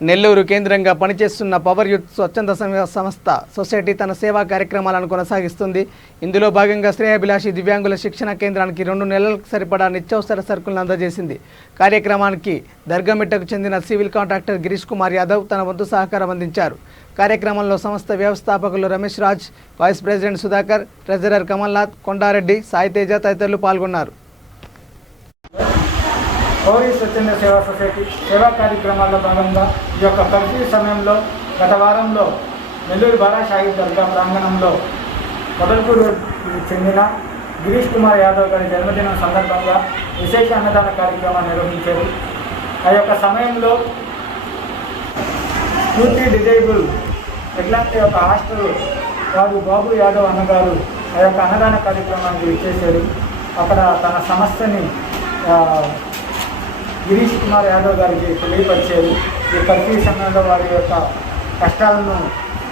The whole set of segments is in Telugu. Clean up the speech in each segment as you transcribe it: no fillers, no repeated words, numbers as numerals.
నెల్లూరు కేంద్రంగా పనిచేస్తున్న పవర్ యూత్ స్వచ్ఛంద సంస్థ సొసైటీ తన సేవా కార్యక్రమాలను కొనసాగిస్తుంది. ఇందులో భాగంగా శ్రేయాభిలాషి దివ్యాంగుల శిక్షణ కేంద్రానికి 2 నెలలకు సరిపడా నిత్యావసర సరుకులను అందజేసింది. కార్యక్రమానికి దర్గామిట్టకు చెందిన సివిల్ కాంట్రాక్టర్ గిరీష్ కుమార్ యాదవ్ తన వంతు సహకారం అందించారు. కార్యక్రమంలో సంస్థ వ్యవస్థాపకులు Ramesh Raj, vice president Sudhakar, treasurer Kamalnath, Kondareddy, Saiteja తదితరులు పాల్గొన్నారు. పౌరీ స్వచ్ఛంద సేవా సొసైటీ సేవా కార్యక్రమాల్లో భాగంగా ఈ యొక్క కర్ఫ్యూ సమయంలో గత వారంలో నెల్లూరు బారాషాహి దర్గా ప్రాంగణంలో మొదల్పూరు చెందిన గిరీష్ కుమార్ యాదవ్ గారి జన్మదినం సందర్భంగా విశేష అన్నదాన కార్యక్రమాన్ని నిర్వహించారు. ఆ యొక్క సమయంలో పూర్తి డిజేబుల్ ఇట్లాంటి ఒక హాస్టల్ వారు బాబు యాదవ్ అన్నగారు ఆ యొక్క అన్నదాన కార్యక్రమానికి ఇచ్చేశారు. అక్కడ తన సమస్యని గిరీష్ కుమార్ యాదవ్ గారికి తెలియపరిచారు. ఈ కర్ఫ్యూ సమయంలో వారి యొక్క కష్టాలను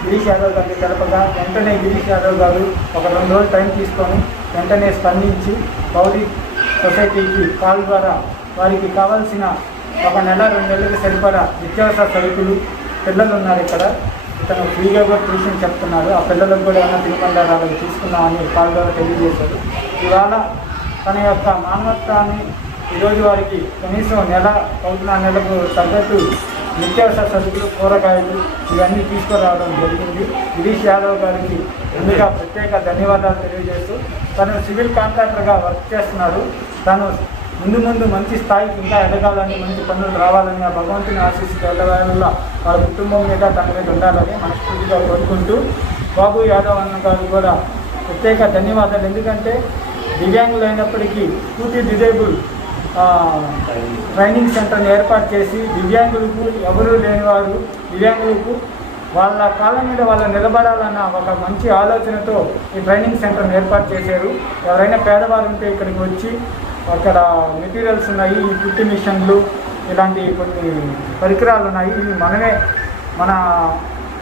గిరీష్ యాదవ్ గారికి తెలపగా వెంటనే గిరీష్ యాదవ్ గారు ఒక 2 రోజులు టైం తీసుకొని వెంటనే స్పందించి పౌరీ సొసైటీకి కాల్ ద్వారా వారికి కావాల్సిన 1 నెల 2 నెలలకు సరిపడా నిత్యావసర సరుకులు, పిల్లలు ఉన్నారు ఇక్కడ, ఇతను ఫ్రీగా కూడా ట్యూషన్ చెప్తున్నారు, ఆ పిల్లలకు కూడా ఏమైనా తినకుండా వాళ్ళకి తీసుకున్నామని కాల్ ద్వారా తెలియజేశారు. ఇవాళ తన యొక్క మానవత్వాన్ని ఈరోజు వారికి కనీసం నెల అవుతున్న నెలకు తగ్గట్టు నిత్యావసర సరుకులు, కూరగాయలు ఇవన్నీ తీసుకురావడం జరిగింది. గిరీష్ యాదవ్ గారికి ముందుగా ప్రత్యేక ధన్యవాదాలు తెలియజేస్తూ, తను సివిల్ కాంట్రాక్టర్గా వర్క్ చేస్తున్నారు. తను ముందు మంచి స్థాయికి ఇంకా ఎదగాలని, మంచి పనులు రావాలని, ఆ భగవంతుని ఆశీస్సులు ఎదగాల వాళ్ళ కుటుంబం మీద తన మీద ఉండాలని మనస్ఫూర్తిగా కోరుకుంటూ, బాబు యాదవ్ అన్న గారు కూడా ప్రత్యేక ధన్యవాదాలు. ఎందుకంటే దివ్యాంగులు అయినప్పటికీ పూర్తి డిజేబుల్ ట్రైనింగ్ సెంటర్ని ఏర్పాటు చేసి దివ్యాంగులకు, ఎవరూ లేనివారు దివ్యాంగులకు వాళ్ళ కాళ్ళ మీద వాళ్ళు నిలబడాలన్న ఒక మంచి ఆలోచనతో ఈ ట్రైనింగ్ సెంటర్ని ఏర్పాటు చేశారు. ఎవరైనా పేదవారు ఉంటే ఇక్కడికి వచ్చి అక్కడ మెటీరియల్స్ ఉన్నాయి, ఈ కుట్టి మిషన్లు, ఇలాంటి కొన్ని పరికరాలు ఉన్నాయి, ఇవి మనమే మన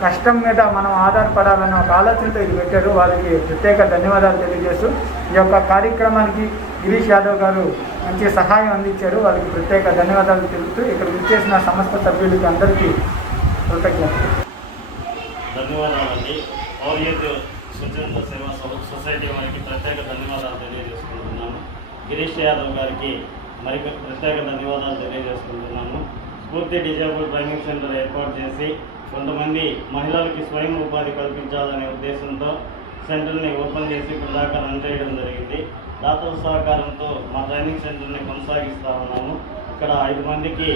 కష్టం మీద మనం ఆధారపడాలన్న ఒక ఆలోచనతో ఇది పెట్టారు. వాళ్ళకి ప్రత్యేక ధన్యవాదాలు తెలియజేస్తూ, ఈ యొక్క కార్యక్రమానికి గిరీష్ యాదవ్ గారు మంచి సహాయం అందించారు. వాళ్ళకి ప్రత్యేక ధన్యవాదాలు తెలుపుతూ ఇక్కడ విచ్చేసిన సంస్థ సభ్యులకి అందరికీ కృతజ్ఞతలు. ధన్యవాదాలండి. పౌర్ యూత్ స్వచ్ఛంద సేవా సొసైటీ వారికి ప్రత్యేక ధన్యవాదాలు తెలియజేసుకుంటున్నాను. గిరీష్ యాదవ్ గారికి మరి ప్రత్యేక ధన్యవాదాలు తెలియజేసుకుంటున్నాను. స్ఫూర్తి డిజేబుల్ ట్రైనింగ్ సెంటర్ ఏర్పాటు చేసి కొంతమంది మహిళలకి స్వయం ఉపాధి కల్పించాలనే ఉద్దేశంతో సెంటర్ని ఓపెన్ చేసి ఇప్పుడు దాకా రన్ చేయడం జరిగింది. దాతల సహకారంతో మా ట్రైనింగ్ సెంటర్ని కొనసాగిస్తూ ఉన్నాము. ఇక్కడ 5 మందికి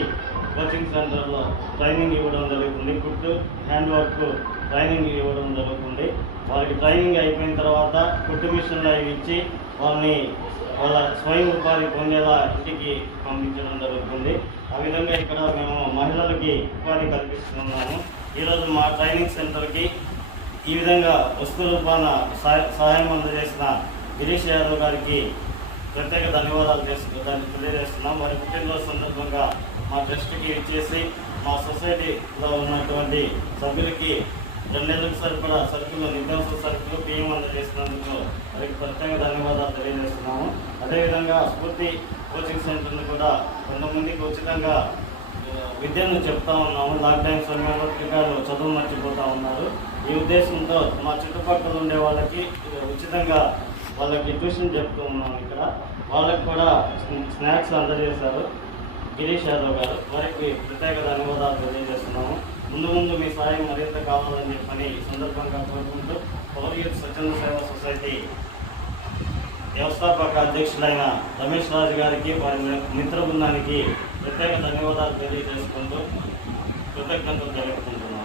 కోచింగ్ సెంటర్లో ట్రైనింగ్ ఇవ్వడం జరుగుతుంది. కుట్టు, హ్యాండ్ వర్క్ ట్రైనింగ్ ఇవ్వడం జరుగుతుంది. వారికి ట్రైనింగ్ అయిపోయిన తర్వాత కుట్టు మిషన్లు అవి ఇచ్చి వాళ్ళ స్వయం ఉపాధి పొందేలా ఇంటికి పంపించడం జరుగుతుంది. ఆ విధంగా ఇక్కడ మేము మహిళలకి ఉపాధి కల్పిస్తున్నాము. ఈరోజు మా ట్రైనింగ్ సెంటర్కి ఈ విధంగా వస్తు రూపాన సహాయం అందజేసిన గిరీష్ యాదవ్ గారికి ప్రత్యేక ధన్యవాదాలు తెలియజేస్తున్నాం. వారి పుట్టినరోజు సందర్భంగా మా ట్రస్ట్కి ఇచ్చేసి మా సొసైటీలో ఉన్నటువంటి సభ్యులకి 2 నెలలకు సరిపడా సరుకులు, నిత్యావసర సరుకులు, బియ్యం అందజేసినందుకు వారికి ప్రత్యేక ధన్యవాదాలు తెలియజేస్తున్నాము. అదేవిధంగా స్ఫూర్తి కోచింగ్ సెంటర్ని కూడా కొంతమందికి ఉచితంగా విద్యను చెప్తా ఉన్నాము. లాక్డౌన్ సమయంలో పిల్లలు చదువు మర్చిపోతూ ఉన్నారు. ఈ ఉద్దేశంతో మా చుట్టుపక్కల ఉండే వాళ్ళకి ఉచితంగా వాళ్ళకి ట్యూషన్ చెప్తూ ఉన్నాము. ఇక్కడ వాళ్ళకి కూడా స్నాక్స్ అందజేశారు గిరీష్ యాదవ్ గారు. వారికి ప్రత్యేక ధన్యవాదాలు తెలియజేస్తున్నాము. ముందు మీ సహాయం మరింత కావాలని చెప్పని ఈ సందర్భంగా కోరుకుంటూ, పౌర్ యూత్ స్వచ్ఛంద సేవా సొసైటీ వ్యవస్థాపక అధ్యక్షులైన రమేష్ రాజు గారికి, వారి మిత్ర బృందానికి ప్రత్యేక ధన్యవాదాలు తెలియజేసుకుంటూ కృతజ్ఞతలు తెలుపుకుంటున్నాను.